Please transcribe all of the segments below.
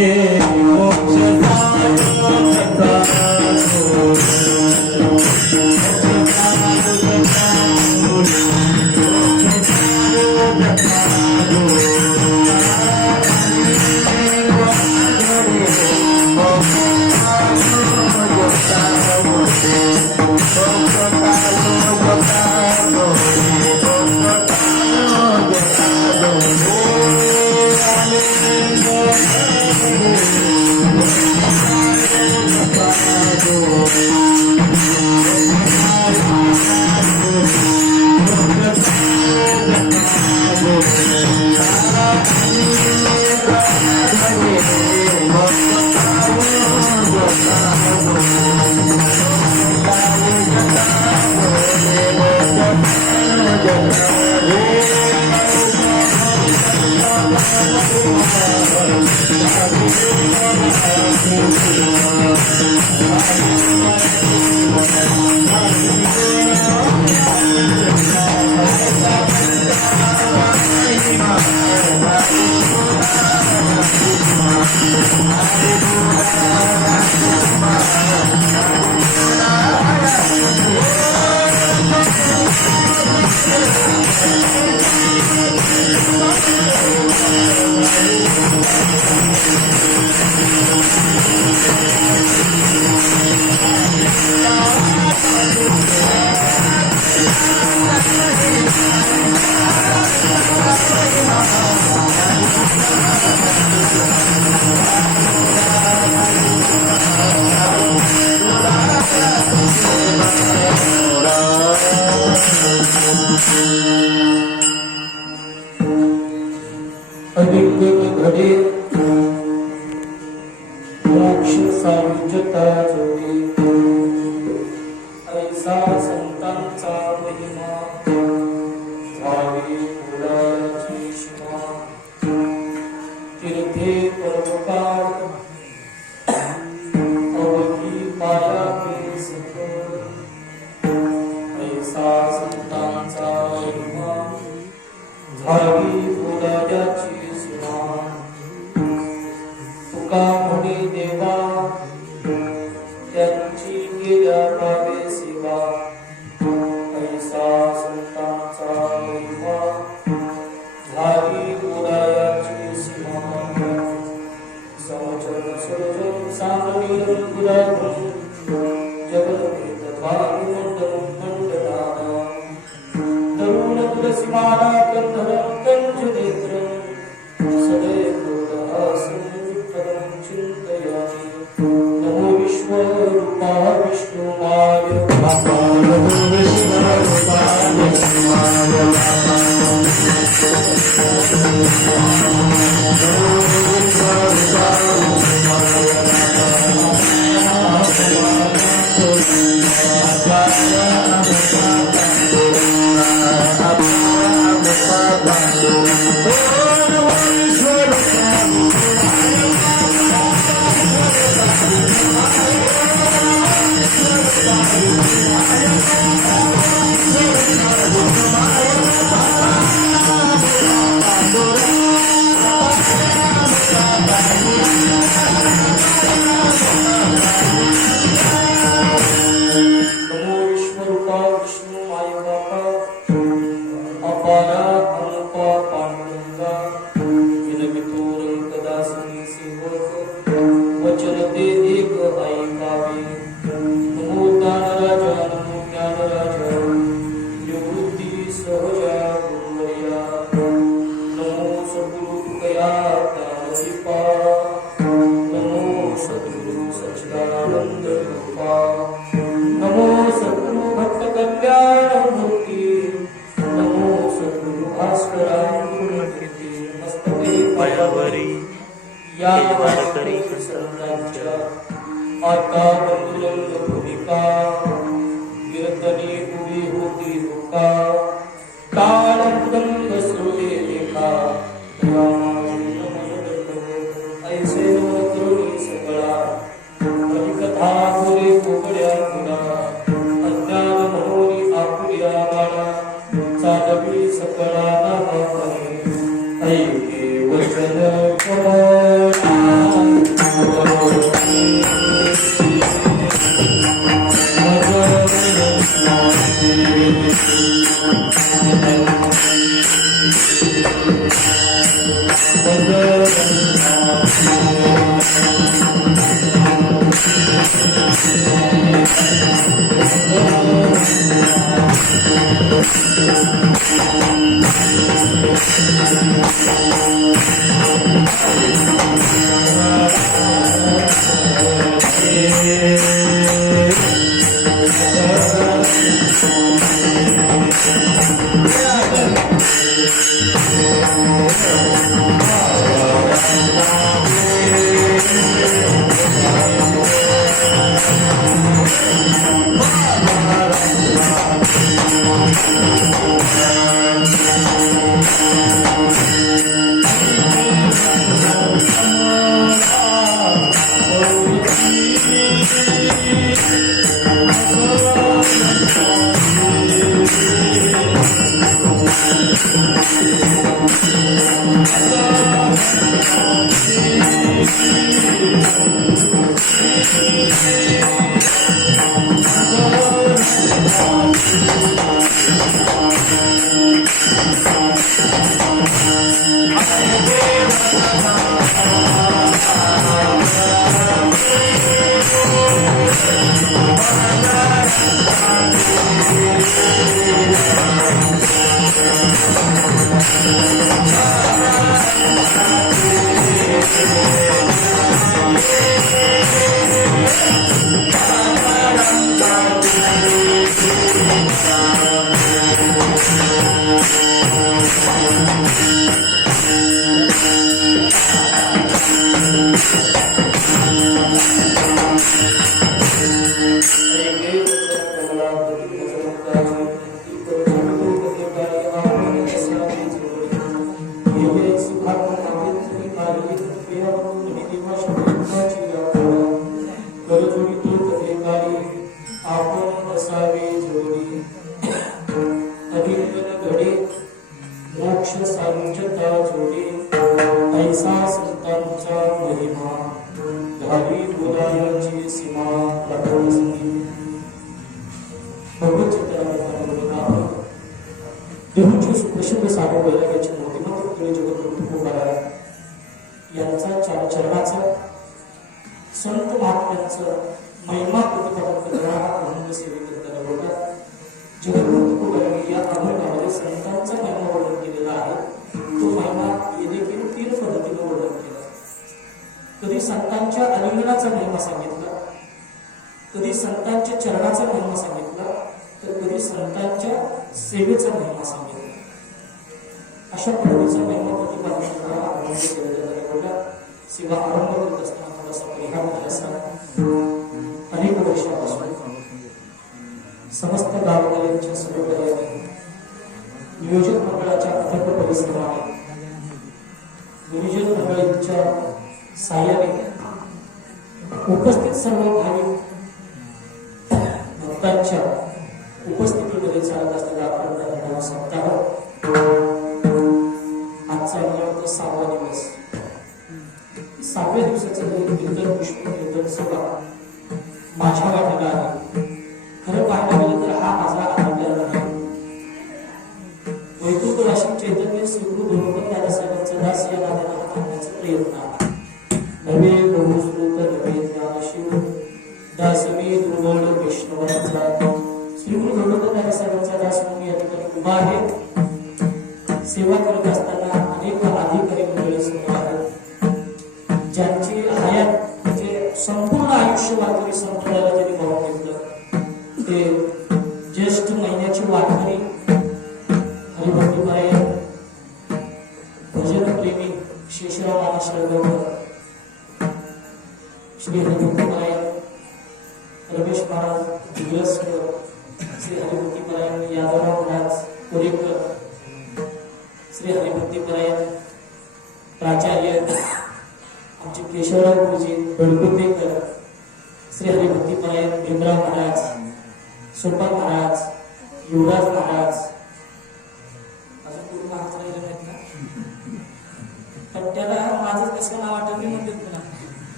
सकला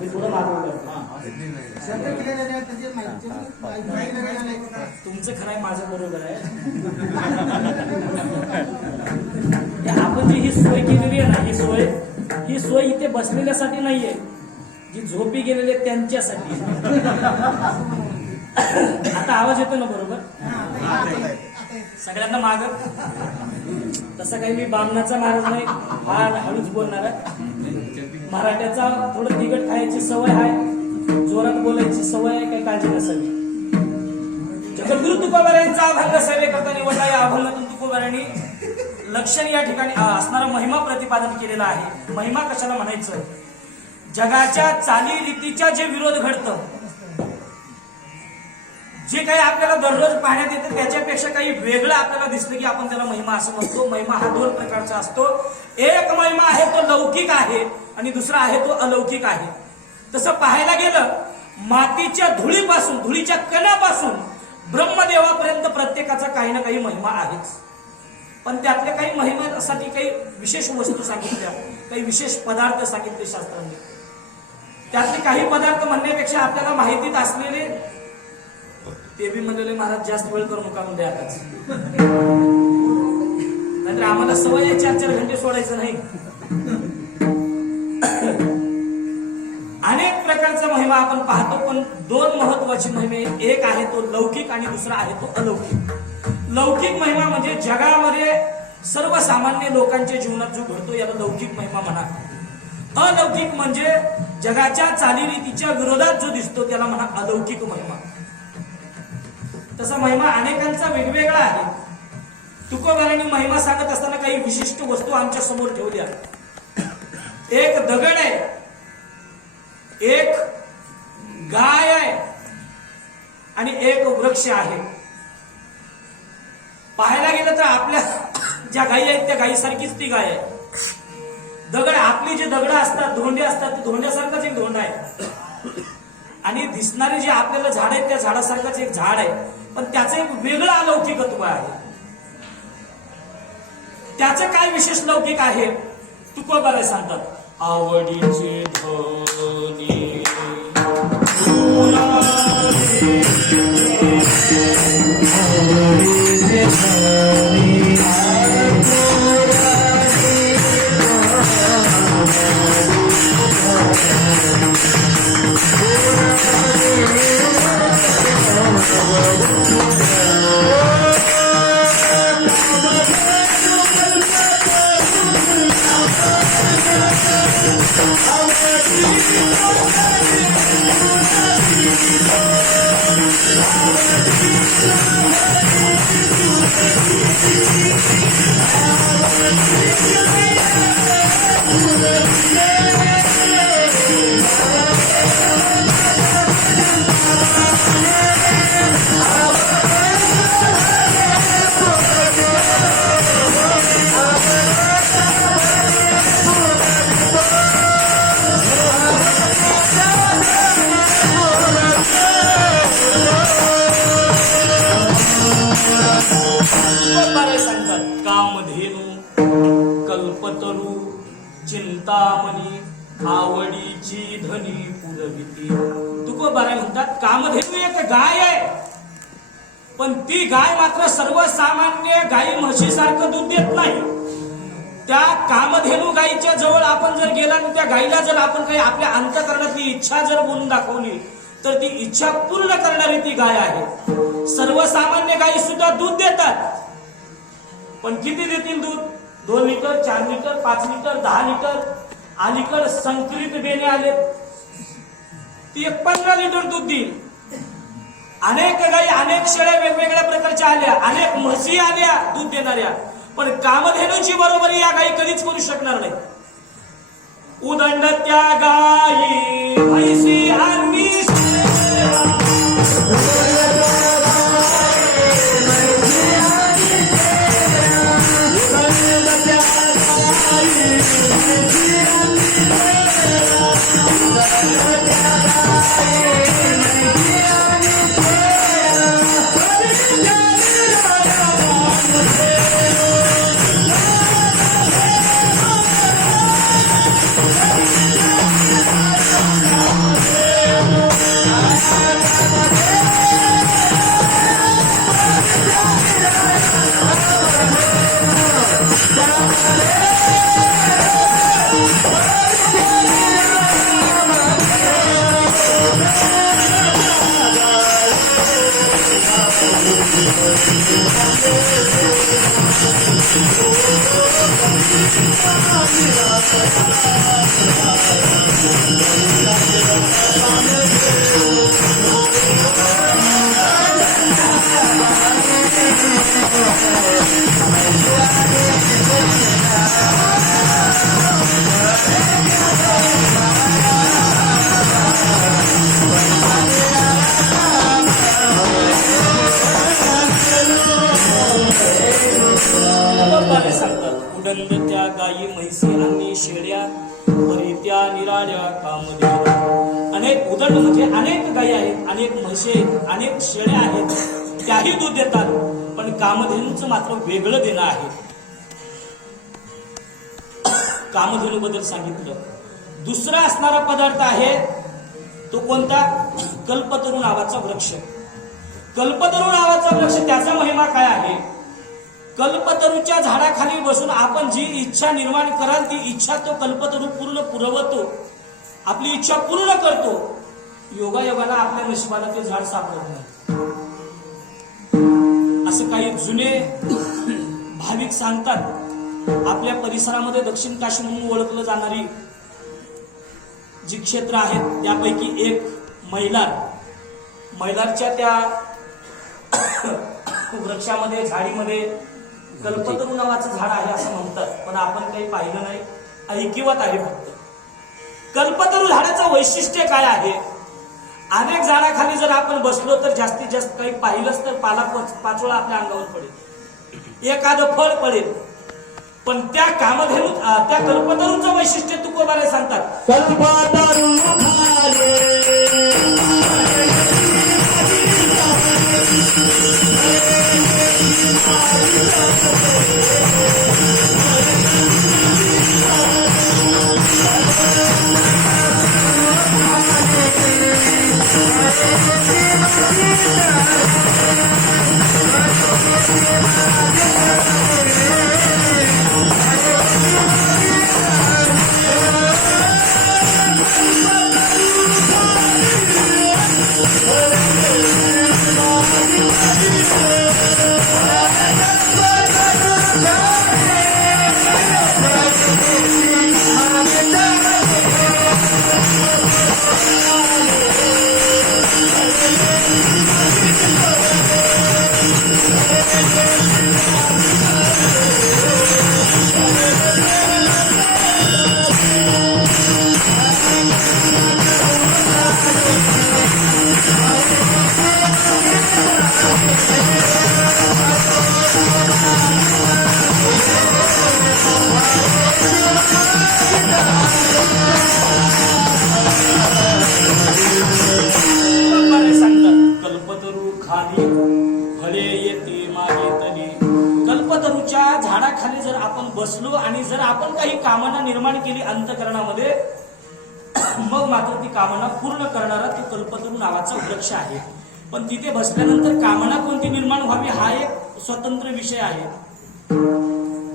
मी थोडं मागवलं. तुमचं खरं आहे, माझं बरोबर आहे. आपण जी ही सोय केलेली आहे ना, ही सोय इथे बसलेल्यासाठी नाहीये, जी झोपी गेलेली आहे त्यांच्यासाठी. आता आवाज येतो ना बरोबर? सगळ्यांना माग. तसं काही मी बामणाचा महाराज नाही, हा हळूच बोलणार आहे. मराठ्याचा थोडं तिखट खायची सवय आहे, जोरात बोलायची सवय आहे, काही काळजी नसावी. जगद्गुरु तुकोबारायांचा अभंग सेवे करता निवडला. या अभंगातून तुकोबारायांनी लक्षण या ठिकाणी असणारा महिमा प्रतिपादन केलेला आहे. महिमा कशाला म्हणायचं? जगाच्या चालीरीतीच्या जे विरोध घडतं, जे काही आपल्याला दररोज पाहण्यात येतं त्याच्यापेक्षा काही वेगळं आपल्याला दिसलं की आपण त्याला महिमा असं म्हणतो. महिमा हा दोन प्रकारचा असतो. एक महिमा आहे तो लौकिक आहे आणि दुसरा आहे तो अलौकिक आहे. तसं पाहायला गेलं, मातीच्या धुळीपासून, धुळीच्या कणापासून ब्रह्मदेवापर्यंत प्रत्येकाचा काही ना काही महिमा आहेच. पण त्यातल्या काही महिमेसाठी काही विशेष वस्तू सांगितल्या, काही विशेष पदार्थ सांगितले शास्त्रांनी. त्यातले काही पदार्थ म्हणण्यापेक्षा आपल्याला माहितीत असलेले ते बी म्हणलेले महाराज जास्त वेळ करू नका म्हणजे आताच, नाहीतर आम्हाला सवय आहे 4-4 घंटे सोडायचं नाही. अनेक प्रकारचा महिमा आपण पाहतो, पण दोन महत्वाची महिमे, एक आहे तो लौकिक आणि दुसरा आहे तो अलौकिक. लौकिक महिमा म्हणजे जगामध्ये सर्वसामान्य लोकांच्या जीवनात जो घडतो याला लौकिक महिमा म्हणा. अलौकिक म्हणजे जगाच्या चालीरीतीच्या विरोधात जो दिसतो त्याला म्हणा अलौकिक महिमा. तसा महिमा अनेकांचा वेगवेगळा आहे. तुकोबारांनी महिमा सांगत असताना काही विशिष्ट वस्तू आमच्या समोर ठेवल्या. एक दगड आहे, एक गाय आहे आणि एक वृक्ष आहे. पाहायला गेलं तर आपल्या ज्या गायी आहेत त्या गायीसारखीच ती गाय आहे. दगड, आपली जे दगड असतात, धोंडे असतात, ते धोंड्यासारखाच एक धोंडा आहे. आणि दिसणारी जे आपल्याला झाड आहेत त्या झाडासारखाच एक झाड आहे, पण त्याचं एक वेगळं अलौकिकत्व आहे. त्याचं काय विशेष लौकिक आहे तुकोबारा सांगतात. आवडीचे धनी कल्पतरू चिंतामणी आवडीची धनी पुरविती. तुकोबारा म्हणतात कामधेनू एक गाय आहे, पण ती गाय मात्र सर्वसामान्य गाई म्हशीसारखं दूध देत नाही. त्या कामधेनू गायीच्या जवळ आपण जर गेला आणि त्या गायीला जर आपण काही आपल्या अंतःकरणातली इच्छा जर बोलून दाखवली तर ती इच्छा पूर्ण करणारी ती गाय आहे. सर्वसामान्य गायी सुद्धा दूध देतात, पण किती देतील दूध? 2 लिटर, 4 लिटर, 5 लिटर, 10 लिटर. अलीकड संकरित बेणे आले, ती 15 लिटर दूध देईल. अनेक गायी, अनेक शेळ्या वेगवेगळ्या प्रकारच्या आल्या, अनेक म्हशी आल्या दूध देणाऱ्या, पण कामधेनूची बरोबरी या गायी कधीच करू शकणार नाही. उदंड त्या गायी म्हैसी आणि सांगतात उडंद त्या गायी म्हैसी आणि शेळ्या बरी त्या निराळ्या कामधेनू. अनेक उदंड म्हणजे अनेक गायी आहेत, अनेक म्हशी आहेत, अनेक शेळ्या आहेत, त्याही दूध देतात. पण कामधेनूचं मात्र वेगळं देणं आहे. कामधेनू बद्दल सांगितलं. दुसरा असणारा पदार्थ आहे तो कोणता? कल्पतरू नावाचा वृक्ष. कल्पतरू नावाचा वृक्ष, त्याचा महिमा काय आहे? कल्पतरूच्या झाडाखाली बसून आपण जी इच्छा निर्माण कराल ती इच्छा तो कल्पतरू पूर्ण पुरवतो, आपली इच्छा पूर्ण करतो. योगायोगाला आपल्या नशिबाला ते झाड सापडत नाही. असं काही जुने भाविक सांगतात. आपल्या परिसरामध्ये दक्षिण काशी म्हणून ओळखलं जाणारी जी क्षेत्र आहेत त्यापैकी एक मैलारच्या त्या वृक्षामध्ये झाडीमध्ये कल्पतरू नावाचं झाड आहे असं म्हणतात. पण आपण काही पाहिलं नाही, ऐकिवात आहे फक्त. कल्पतरू झाडाचं वैशिष्ट्य काय आहे? अनेक झाडाखाली जर आपण बसलो तर जास्तीत जास्त काही पाहिलंच तर पाचोळा आपल्या अंगावर पडेल, एखादं फळ पडेल. पण त्या कामधेनू त्या कल्पतरूंचं वैशिष्ट्य तुकोबाराय सांगतात. कल्पतरू कल्पतरूच्या झाडाखाली जर आपण बसलो आणि जर आपण काही कामना निर्माण केली अंतःकरणामध्ये, मग मात्र ती कामना पूर्ण करणारा ती कल्पतरू नावाचा वृक्ष आहे. पण तिथे बसल्यानंतर कामना कोणती निर्माण व्हावी हा एक स्वतंत्र विषय आहे.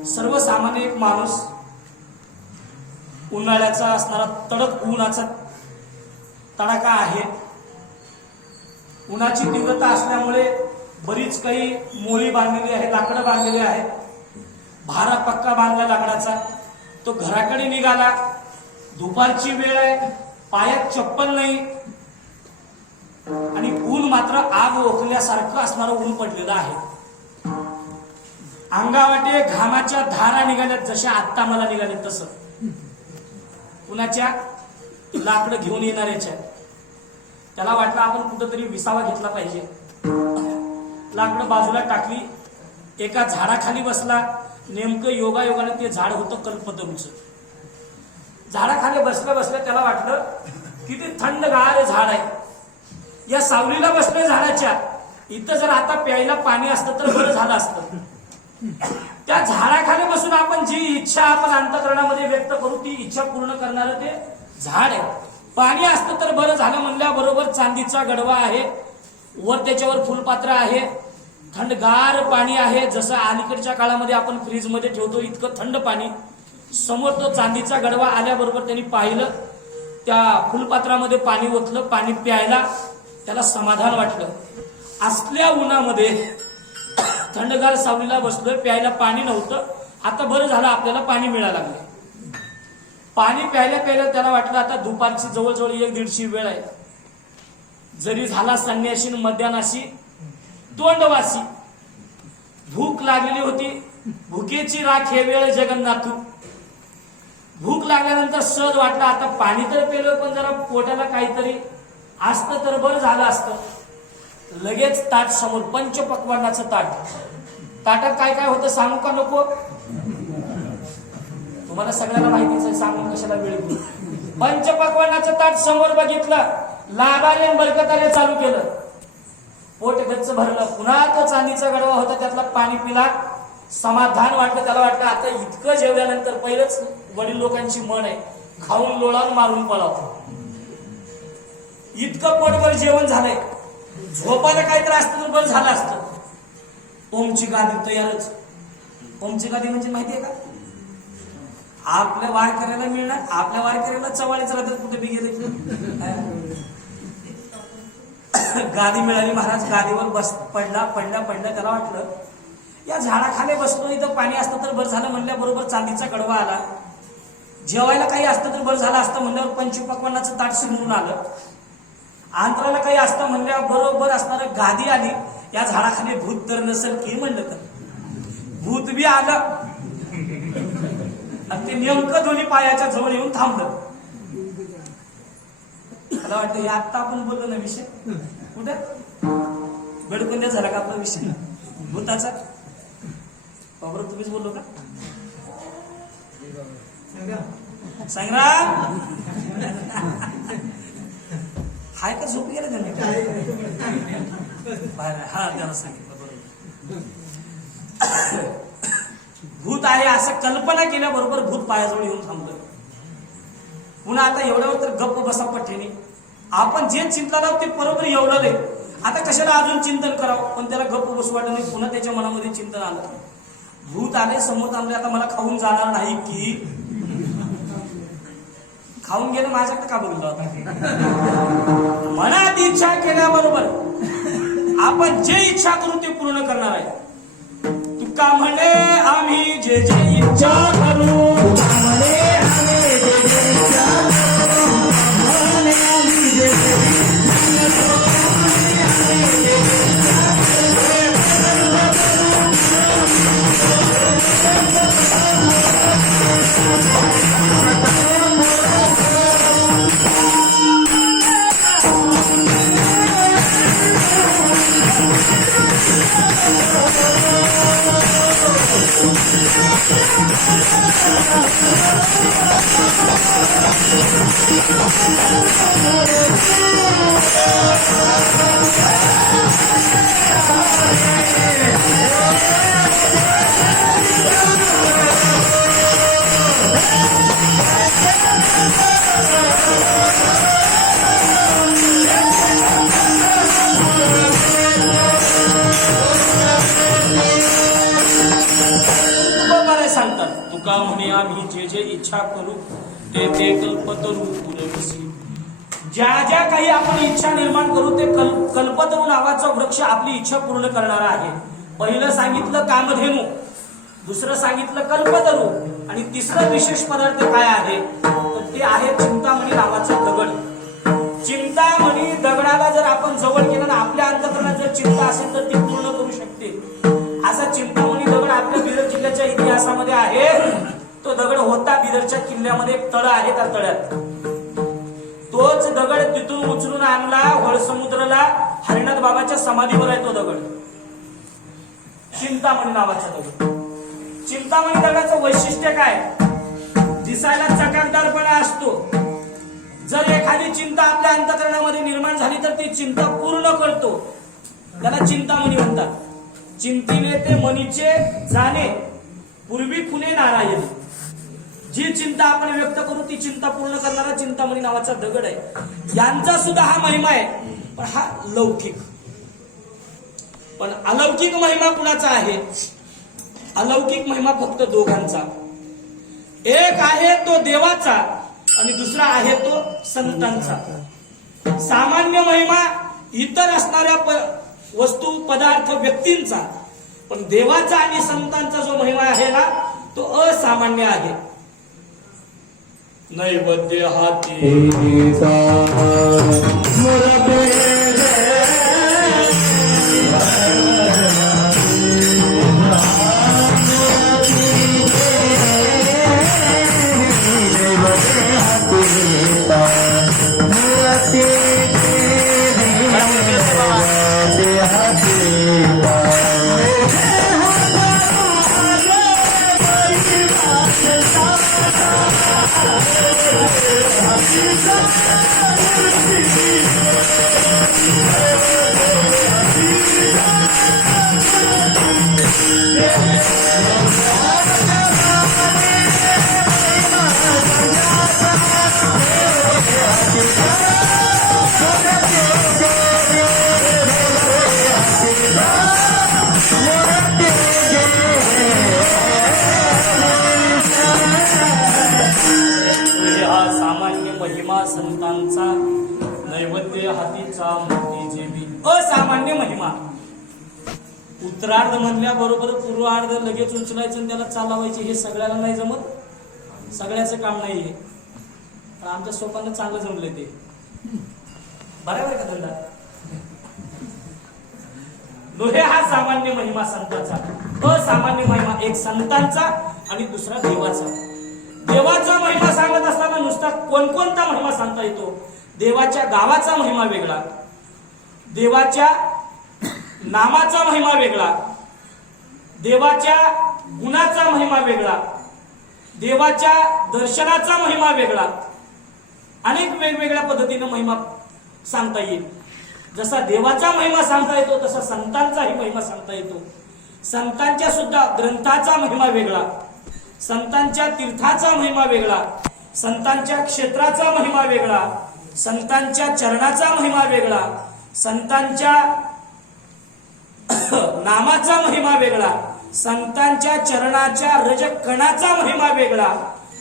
सर्वसामान्य एक माणूस उन्हाळ्याचा असणारा तडक उन्हाचा तडाखा आहे. उन्हाची तीव्रता असल्यामुळे बरीच काही मोळी बांधलेली आहे, लाकडं बांधलेली आहेत. भारा पक्का बांधला लाकडाचा. तो घराकडे निघाला. दुपारची वेळ आहे, पायात चप्पल नाही आणि ऊन मात्र आग ओकल्यासारखं असणारं ऊन पडलेलं आहे. अंगावाटे घामाच्या धारा निघाल्यात, जशा आत्ता मला निघाले तसं. कुणाच्या? लाकडं घेऊन येणाऱ्याच्या. त्याला वाटलं आपण कुठंतरी विसावा घेतला पाहिजे. लाकडं बाजूला टाकली, एका झाडाखाली बसला. नेमकं योगायोगाने ते झाड होतं कल्पतरूचं. झाडाखाली बसल्या बसल्या त्याला वाटलं किती थंडगार झाड आहे. या सावलीला बसलोय झाडाच्या, इथं जर आता प्यायला पाणी असतं तर बरं झालं असतं. त्या झाडाखाली बसून आपण जी इच्छा आपण अंतःकरणामध्ये व्यक्त करू ती इच्छा पूर्ण करणारं ते झाड आहे. पाणी असतं तर बरं झालं म्हणल्याबरोबर चांदीचा गडवा आहे, वर त्याच्यावर फुलपात्र आहे, थंडगार पाणी आहे. जसं अलीकडच्या काळामध्ये आपण फ्रीजमध्ये ठेवतो इतकं थंड पाणी. समोर तो चांदीचा गडवा आल्याबरोबर त्यांनी पाहिलं, त्या फुलपात्रामध्ये पाणी ओतलं, पाणी प्यायला त्याला समाधान वाटलं. असल्या उन्हामध्ये थंडगार सावलीला बसलोय, प्यायला पाणी नव्हतं. आता बरं झालं आपल्याला पाणी मिळायला लागले. पाणी प्यायला प्यायला त्याला वाटलं आता दुपारची जवळजवळ 1-1:30 वेळ आहे. जरी झाला संन्याशी मध्यानाशी तोंडवासी, भूक लागलेली होती. भुकेची राख हे वेळ जगन्नाथू. भूक लागल्यानंतर सहज वाटलं आता पाणी तर पेलोय, पण जरा पोटाला काहीतरी असतं तर बरं झालं असतं. लगेच ताट समोर, पंचपक्वान्नाचं ताट. ताटात काय काय होतं सांगू का नको? तुम्हाला सगळ्याला माहितीच आहे, सांगून कशाला वेळ घेऊ. पंचपक्वान्नाचं ताट समोर बघितलं, लाभाने बरकताने चालू केलं. पोट गच्च भरलं. पुन्हा तो चांदीचा गडवा होता, त्यातला पाणी पिला. समाधान वाटलं. त्याला वाटलं आता इतकं जेवल्यानंतर, पहिलंच वडील लोकांची म्हण आहे, खाऊन लोळावून मारून पळावं. इतकं पोटभर जेवण झालंय, झोपायला काहीतरी असतं तर बरं झालं असतं. ओमची गादी तयारच. ओमची गादी म्हणजे माहितीये का? आपल्या वारकऱ्याला मिळणार, आपल्या वारकऱ्याला चवाळीच राहतात कुठे बी गेले. गादी मिळाली. महाराज गादीवर बस पडला. त्याला वाटलं या झाडाखाली बसलो, इथं पाणी असतं तर बरं झालं म्हणल्याबरोबर चांदीचा गडवा आला. जेवायला काही असतं तर बरं झालं असतं म्हणल्यावर पंचपक्वान्नाचं ताट समोरून आलं. आंतराला काही असतं म्हणल्या बरोबर असणारं गादी आली. या झाडाखाली भूत तर नसेल की म्हणलं तर भूत बी आलं. आणि ते नेमकं दोन्ही पायाच्या जवळ येऊन थांबलं. मला वाटतं हे आत्ता आपण बोललो ना विषय, कुठे बेडकुंड्या झाला का आपला विषय भूताचा? बाबर तुम्हीच बोललो का? संग्राम हाय का झोप गेला त्यांनी? हा त्याला सांगितलं बरोबर. भूत आहे असं कल्पना केल्याबरोबर भूत पायाजवळ येऊन थांबलं. पुन्हा आता एवढ्यावर तर गप्प बसा पठ्ठेने. आपण जे चिंता लावू ते बरोबर एवढं नाही. आता कशाला अजून चिंतन करावं? पण त्याला गप्प बसू वाटलं नाही. पुन्हा त्याच्या मनामध्ये चिंतन आलं. भूत आले समोर थांबले. आता मला खाऊन जाणार नाही की? खाऊन गेलं माझ्याकडे का बघितलं होता? मनात इच्छा केल्याबरोबर आपण जे इच्छा करू ते पूर्ण करणार आहे. तुका म्हणे आम्ही जे जे इच्छा करू, तुका म्हणे आम्ही जे जे इच्छा करू ते ते कल्पतरू पुरविसी. ज्या ज्या काही आपण इच्छा निर्माण करू ते कल्पतरू नावाचा वृक्ष आपली इच्छा पूर्ण करणारा आहे. पहिलं सांगितलं कामधेनू, दुसरं सांगितलं कल्पतरू, आणि तिसरं विशेष पदार्थ काय आहे तर ते आहे चिंतामणी नावाचा दगड. चिंतामणी दगडाला जर आपण जवळ केलं ना, आपल्या अंतःकरणात जर चिंता असेल तर ती पूर्ण करू शकते. असा चिंतामणी दगड आपल्या बिदर जिल्ह्याच्या इतिहासामध्ये आहे. तो दगड होता बिदरच्या किल्ल्यामध्ये एक तळ आहे, त्या तळ्यात तोच दगड तिथून उचलून आणला होळसमुद्रला. हरिनाथ बाबाच्या समाधीवर आहे तो दगड, चिंतामणी नावाचा दगड. चिंतामणी दगडाचं वैशिष्ट्य काय? दिसायला चकाकदारपणा असतो. जर एखादी चिंता आपल्या अंतःकरणामध्ये निर्माण झाली तर ती चिंता पूर्ण करतो. त्याला चिंतामणी म्हणतात. चिंतीने ते मनीचे जाणे, पूर्वी खुले नारायण. जी चिंता आपण व्यक्त करू ती चिंता पूर्ण करणारा चिंतामणी नावाचा दगड आहे. यांचा सुद्धा हा महिमा आहे, पण हा लौकिक. पण अलौकिक महिमा कुणाचा आहे? अलौकिक महिमा फक्त दोघांचा. एक आहे तो देवाचा आणि दुसरा आहे तो संतांचा. सामान्य महिमा इतर असणाऱ्या वस्तू, पदार्थ, व्यक्तींचा. पण देवाचा आणि संतांचा जो महिमा आहे ना तो असामान्य आहे. नैवेद्य हाती संतांचा नैवेद्य हातीचा मोती जेवी असामान्य महिमा. उत्तरार्ध म्हणल्या बरोबर पूर्वार्ध लगेच उचलायचं आणि त्याला चालवायचे हे सगळ्याला नाही जमत. सगळ्याचं काम नाहीये पण आमच्या सोपानं चांगलं जमलंय ते. बरोबर का धंदा. लोहे हा सामान्य महिमा संतांचा. असामान्य महिमा एक संतांचा आणि दुसरा देवाचा. देवाचा महिमा सांगत असताना नुसता कोणकोणता महिमा सांगता येतो. देवाच्या गावाचा महिमा वेगळा, देवाच्या नामाचा महिमा वेगळा, देवाच्या गुणाचा महिमा वेगळा, देवाच्या दर्शनाचा महिमा वेगळा. अनेक वेगवेगळ्या पद्धतीने महिमा सांगता येईल. जसा देवाचा महिमा सांगता येतो तसा संतांचाही महिमा सांगता येतो. संतांच्या सुद्धा ग्रंथाचा महिमा वेगळा, संतांच्या तीर्थाचा महिमा वेगळा, संतांच्या क्षेत्राचा महिमा वेगळा, संतांच्या चरणाचा महिमा वेगळा, संतांच्या नामाचा महिमा वेगळा, संतांच्या चरणाच्या रजकणाचा महिमा वेगळा,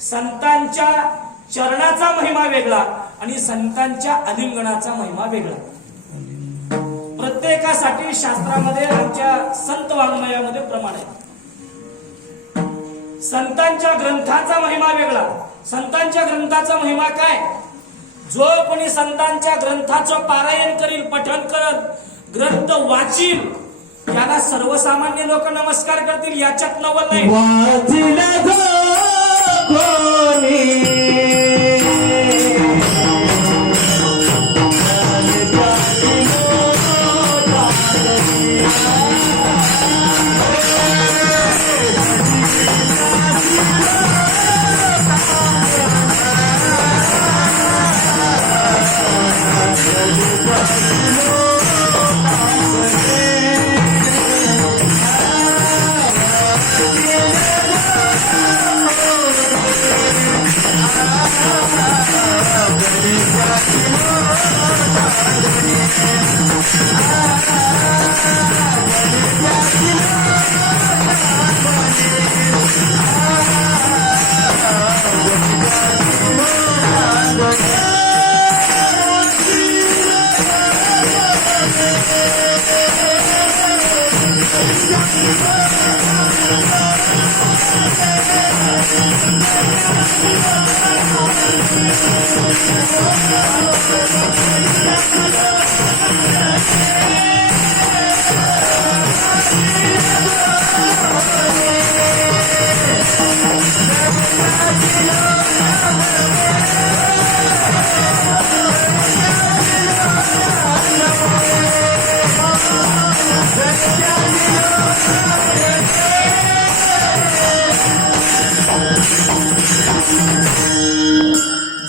संतांच्या चरणाचा महिमा वेगळा आणि संतांच्या अलिंगणाचा महिमा वेगळा. प्रत्येकासाठी शास्त्रामध्ये आमच्या संत वाङ्मयामध्ये प्रमाण आहे. संतांच्या ग्रंथाचा महिमा वेगळा. संतांच्या ग्रंथाचा महिमा काय. जो कोणी संतांच्या ग्रंथाचं पारायण करील, पठण करत, ग्रंथ वाचील त्याला सर्वसामान्य लोक नमस्कार करतील. याच्यात नवल नाही.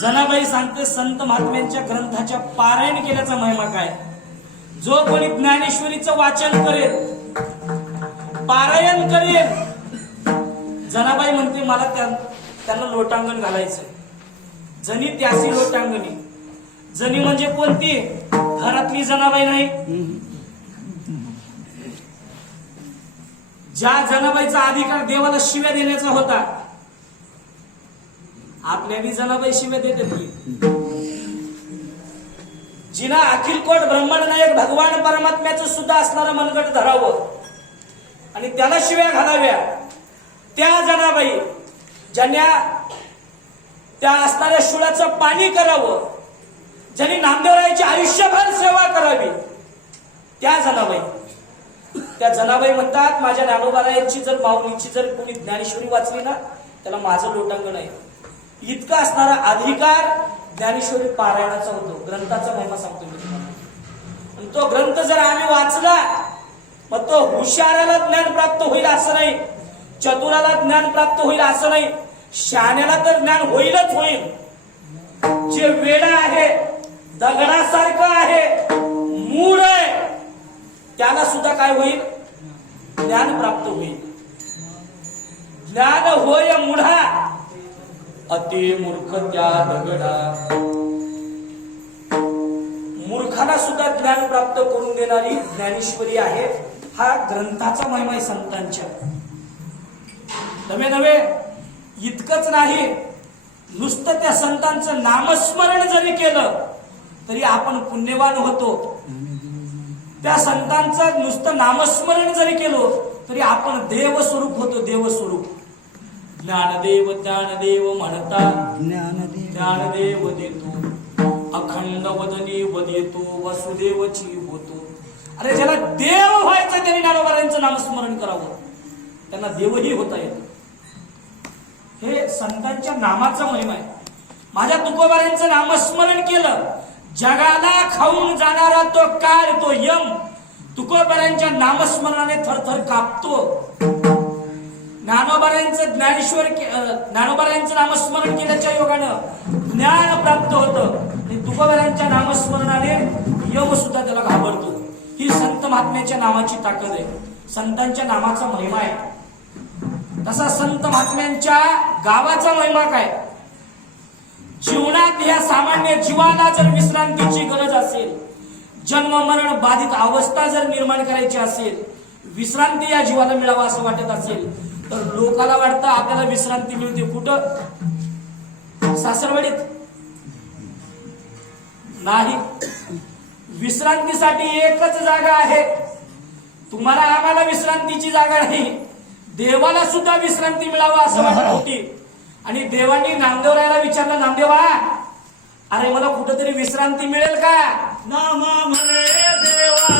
जनाबाई सांगते संत महात्म्यांच्या ग्रंथाच्या पारायण केल्याचा महिमा काय. जो कोणी ज्ञानेश्वरीचं वाचन करेल, पारायण करेल, जनाबाई म्हणते मला त्यांना लोटांगण घालायचं. जनी त्यासी लोटांगणी. जनी म्हणजे कोणती. घरातली जनाबाई नाही. ज्या जनाबाईचा अधिकार देवाला शिव्या देण्याचा होता. आपल्या बी जनाबाई शिव्या देतात की. जिना अखिल कोट ब्रह्मांड नायक भगवान परमात्म्याचं सुद्धा असणारं मनगट धरावं आणि त्याला शिव्या घालाव्या, त्या जनाबाई ज्यांना त्या असणाऱ्या शुळाचं पाणी करावं, ज्यांनी नामदेवरायाची आयुष्यभर सेवा करावी, त्या जनाबाई म्हणतात माझ्या ज्ञानोबारायांची जर माऊलीची जर कोणी ज्ञानेश्वरी वाचली ना त्याला माझं लोटांगण आहे. इतका असणारा अधिकार ज्ञानेश्वरी पारायणाचा होतो. ग्रंथाचा महिमा सांगतो मी तुम्हाला. आणि तो ग्रंथ जर आम्ही वाचला मग तो हुशाराला ज्ञान प्राप्त होईल असं नाही, चतुराला ज्ञान प्राप्त होईल असं नाही, शहाण्याला तर ज्ञान होईलच होईल. जे वेडा आहे, दगडासारखं आहे, मूळ आहे, त्याला सुद्धा काय होईल? ज्ञान प्राप्त होईल. ज्ञान होय मुढा अति मूर्ख त्या दगडा. मूर्खाला सुद्धा ज्ञान प्राप्त करून देणारी ज्ञानेश्वरी आहे. हा ग्रंथाचा महिमा आहे संतांच्या. नवे इतकंच नाही, नुसतं त्या संतांचं नामस्मरण जरी केलं तरी आपण पुण्यवान होतो. त्या संतांचं नुसतं नामस्मरण जरी केलो तरी आपण देवस्वरूप होतो. देवस्वरूप. ज्ञानदेव ज्ञानदेव म्हणता ज्ञानदेव देतो, अखंड वदनी वदेतो, वसुदेवची होतो. अरे ज्याला देव व्हायचं त्यांनी ज्ञानोबारायांचं नामस्मरण करावं, त्यांना देवही होता येतं. हे संतांच्या नामाचा महिमा आहे. माझ्या तुकोबारायांचं नामस्मरण केलं, जगाला खाऊन जाणारा तो काळ, तो यम तुकोबारायांच्या नामस्मरणाने थरथर कापतो. ज्ञानोबारायांचं ज्ञानोबारायांचं नामस्मरण केल्याच्या योगानं ज्ञान प्राप्त होतं. तुकोबारायांच्या नामस्मरणाने यम सुद्धा त्याला घाबरतो. ही संत महात्म्याच्या नामाची ताकद आहे, संतांच्या नामाचा महिमा आहे. तसा संत महात्म्यांच्या गावाचा महिमा काय? जीवनात ह्या सामान्य जीवाला जर विश्रांतीची गरज असेल, जन्म मरण बाधित अवस्था जर निर्माण करायची असेल, विश्रांती या जीवाला मिळावा असं वाटत असेल तर लोकाला वाटतं आपल्याला विश्रांती मिळते कुठं? सासरवाडीत नाही. विश्रांतीसाठी एकच जागा आहे. तुम्हाला आम्हाला विश्रांतीची जागा नाही, देवाला सुद्धा विश्रांती मिळावा असं वाटत होती. आणि देवांनी नामदेवरायाला विचारलं, नामदेवा अरे मला कुठेतरी विश्रांती मिळेल का? नामा म्हणे देवा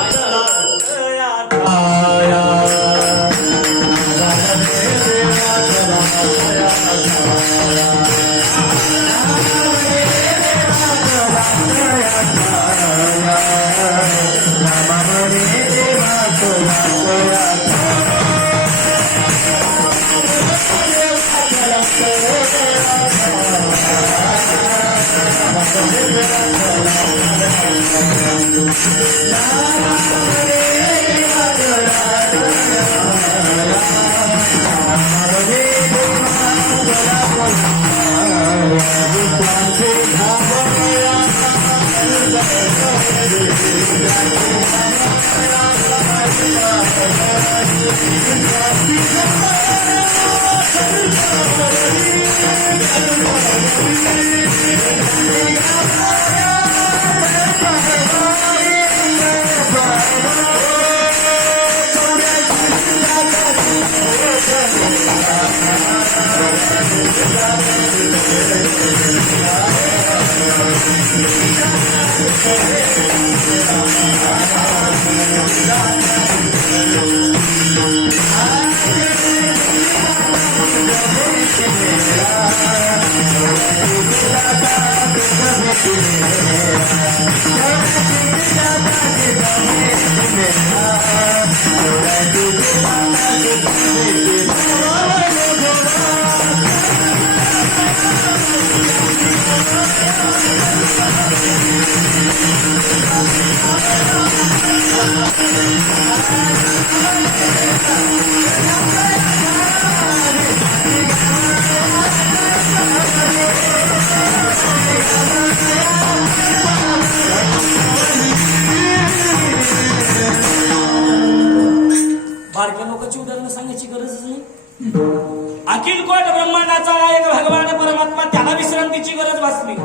बारक्या लोकांची उदाहरणं सांगायची गरजच नाही. अखिल कोट ब्रह्मांडाचा एक भगवान परमात्मा, त्याला विश्रांतीची गरज भासली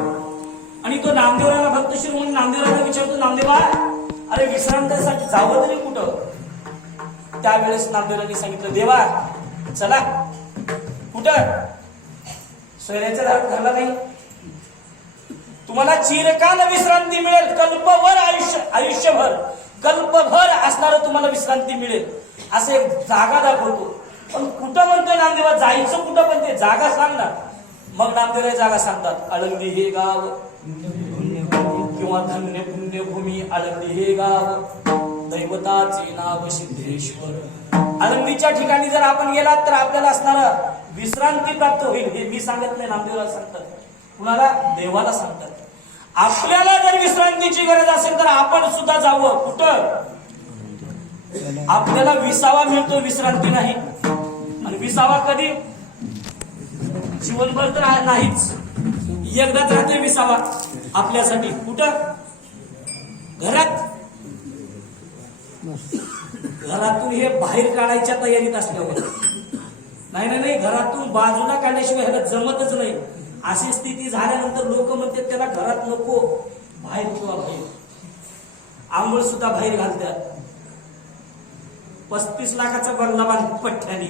आणि तो नामदेवराला भक्त शिरोमणी नामदेवराला विचारतो, नामदेवा अरे विश्रांतीसाठी जावं तरी कुठं? त्यावेळेस नामदेवांनी सांगितलं, देवा चला. कुठं? सोयऱ्याच्या घरला नाही. तुम्हाला चिरकाल विश्रांती मिळेल. कल्पभर आयुष्यभर कल्पभर असणारं तुम्हाला विश्रांती मिळेल असं एक जागा दाखवतो. पण कुठं म्हणतोय नामदेवा? जायचं कुठं? पण ते जागा सांग ना. मग नामदेव जागा सांगतात. आळंदी हे गाव किंवा धन्य पुण्यभूमी आळंदी हे गाव, दैवताचे नाव सिद्धेश्वर. आळंदीच्या ठिकाणी जर आपण गेलात तर आपल्याला असणारा विश्रांती प्राप्त होईल. हे मी सांगत नाही, नामदेवाला सांगतात. कुणाला? देवाला सांगतात. आपल्याला जर विश्रांतीची गरज असेल तर आपण सुद्धा जावं. कुठं? आपल्याला विसावा मिळतो, विश्रांती नाही. आणि विसावा कधी? जीवनभर तर नाहीच, एकदाच राहते विसावा आपल्यासाठी. कुठं? घरात. घरातून हे बाहेर काढायच्या तयारीत असल्यावर नाही, घरातून बाजूला काढल्याशिवाय ह्याला जमतच नाही. अशी स्थिती झाल्यानंतर लोक म्हणतात त्याला घरात नको, बाहेर किंवा बाहेर. आंघोळ सुद्धा बाहेर घालतात. 35 लाखाचा बंगला बांध पठ्ठ्याने,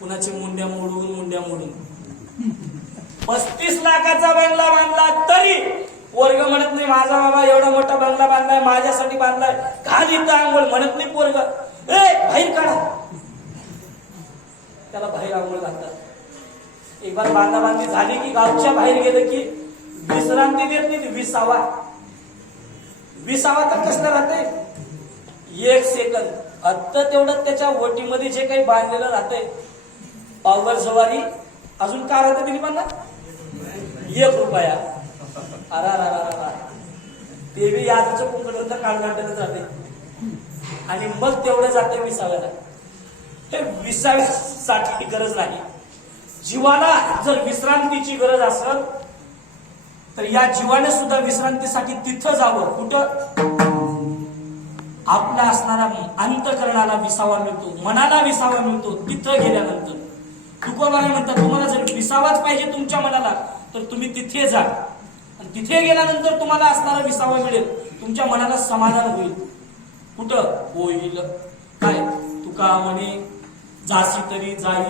कुणाची मुंड्या मोडून 35 लाखाचा बंगला बांधला तरी पोरग म्हणत नाही माझा बाबा एवढा मोठा बंगला बांधलाय, माझ्यासाठी बांधलाय, घाल इथं आंघोळ. म्हणत नाही पोरग, बाहेर काढा. त्याला बाहेर आंघोळ घालतात. एक बार बांधाबांधी झाली की गावच्या बाहेर गेलं की विश्रांती देत नाही. विसावा तर कसलं राहते? 1 सेकंद. आता तेवढं त्याच्या ओटीमध्ये जे काही बांधलेलं राहतंय, पावगर सवारी अजून का राहते तिने पण 1 रुपया. अरा ते बी याचं कुंकड काढण्यातच जाते. आणि मग तेवढं जाते विसाव्याला. हे विसाव्यासाठी गरज नाही. जीवाला जर विश्रांतीची गरज असेल तर या जीवाने सुद्धा विश्रांतीसाठी तिथं जावं. कुठं? आपला असणारा अंतःकरणाला विसावा मिळतो, मनाला विसावा मिळतो तिथं गेल्यानंतर. तुकोबाने म्हणतात तुम्हाला जर विसावाच पाहिजे तुमच्या मनाला तर तुम्ही तिथे जा. आणि तिथे गेल्यानंतर तुम्हाला असणारा विसावा मिळेल, तुमच्या मनाला समाधान होईल. कुठं? होईल काय? तुका म्हणे जासी तरी जाई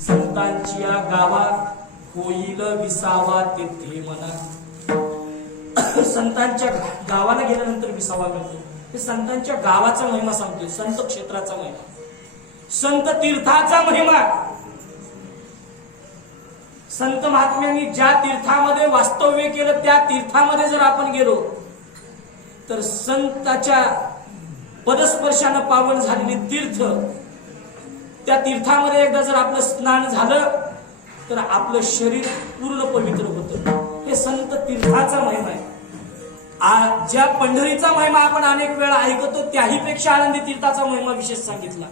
संतांच्या गावा, होईल विसावा तेथे मना. संतांच्या गावाला गेल्यानंतर विसावा मिळतो. हे संतांच्या गावाचा महिमा सांगतोय, संत क्षेत्राचा महिमा, संत तीर्थाचा महिमा. संत महात्म्यांनी ज्या तीर्थामध्ये वास्तव्य केलं त्या तीर्थामध्ये जर आपण गेलो तर संताच्या पदस्पर्शानं पावन झालेली तीर्थ, त्या तीर्थामध्ये एकदा जर आपलं स्नान झालं तर आपलं शरीर पूर्ण पवित्र होतं. हे संत तीर्थाचा महिमा आहे. ज्या पंढरीचा महिमा आपण अनेक वेळा ऐकतो त्याही पेक्षा आनंदी तीर्थाचा महिमा विशेष सांगितला.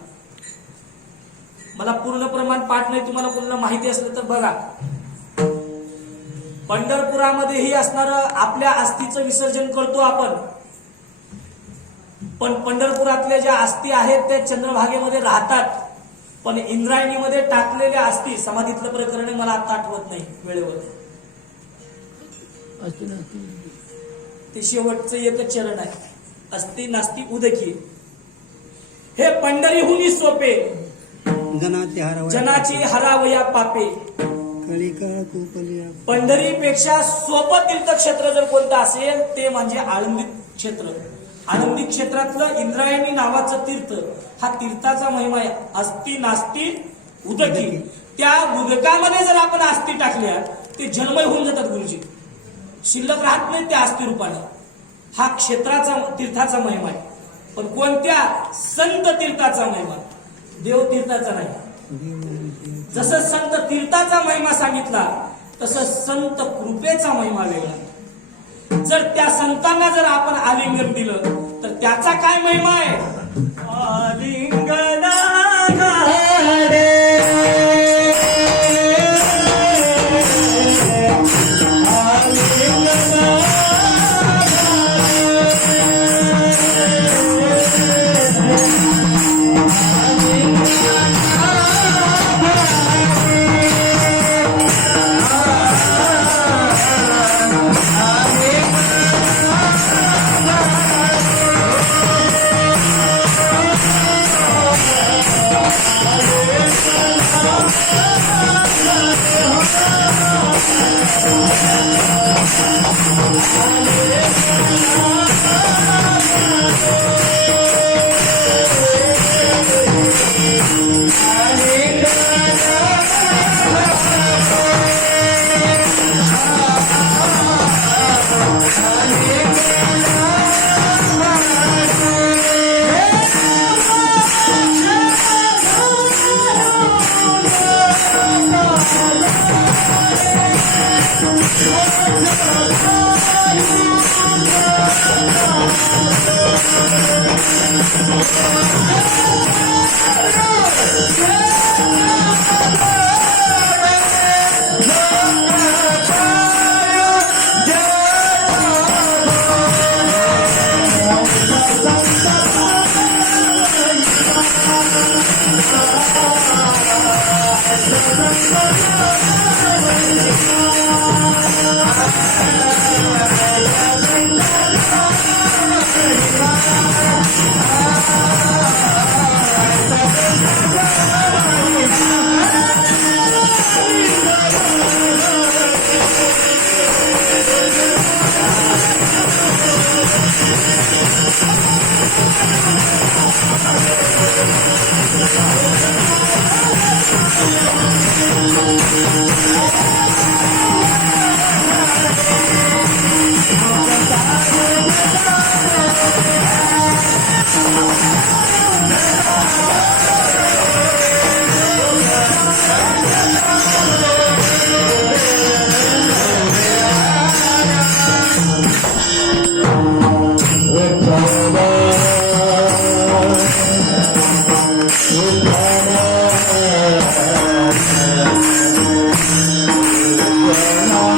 मला पूर्ण प्रमाण पाठ नाही, तुम्हाला कोणाला माहिती असलं तर बघा. पंढरपुरामध्येही असणारं आपल्या अस्थीचं विसर्जन करतो आपण, पण पंढरपुरातल्या ज्या अस्थी आहेत त्या चंद्रभागेमध्ये राहतात. पण इंद्रायणीमध्ये टाकलेल्या अस्थी, समाधीतलं प्रकरण मला आता आठवत नाही वेळेवर, ते शेवटचं एकच चरण आहे. अस्थि नास्ती उदकी, हे पंढरीहुनी सोपे, जनाची हरावया पापे. पंढरीपेक्षा सोपं तीर्थक्षेत्र जर कोणतं असेल ते म्हणजे आळंदी क्षेत्र. आळंदी क्षेत्रातलं इंद्रायणी नावाचं तीर्थ, हा तीर्थाचा महिमा आहे. अस्थि नास्ती उदकी, त्या उदकामध्ये जर आपण अस्थि टाकल्या ते जन्मय होऊन जातात गुरुजी, शिल्लक राहत नाही त्या अस्थि रूपाने. हा क्षेत्राचा तीर्थाचा महिमा आहे. पण कोणत्या? संत तीर्थाचा महिमा, देव तीर्थाचा नाही. जसं संत तीर्थाचा महिमा सांगितला तसं संत कृपेचा महिमा वेगळा. जर त्या संतांना जर आपण आलिंगन दिलं तर त्याचा काय महिमा आहे? आलिंगना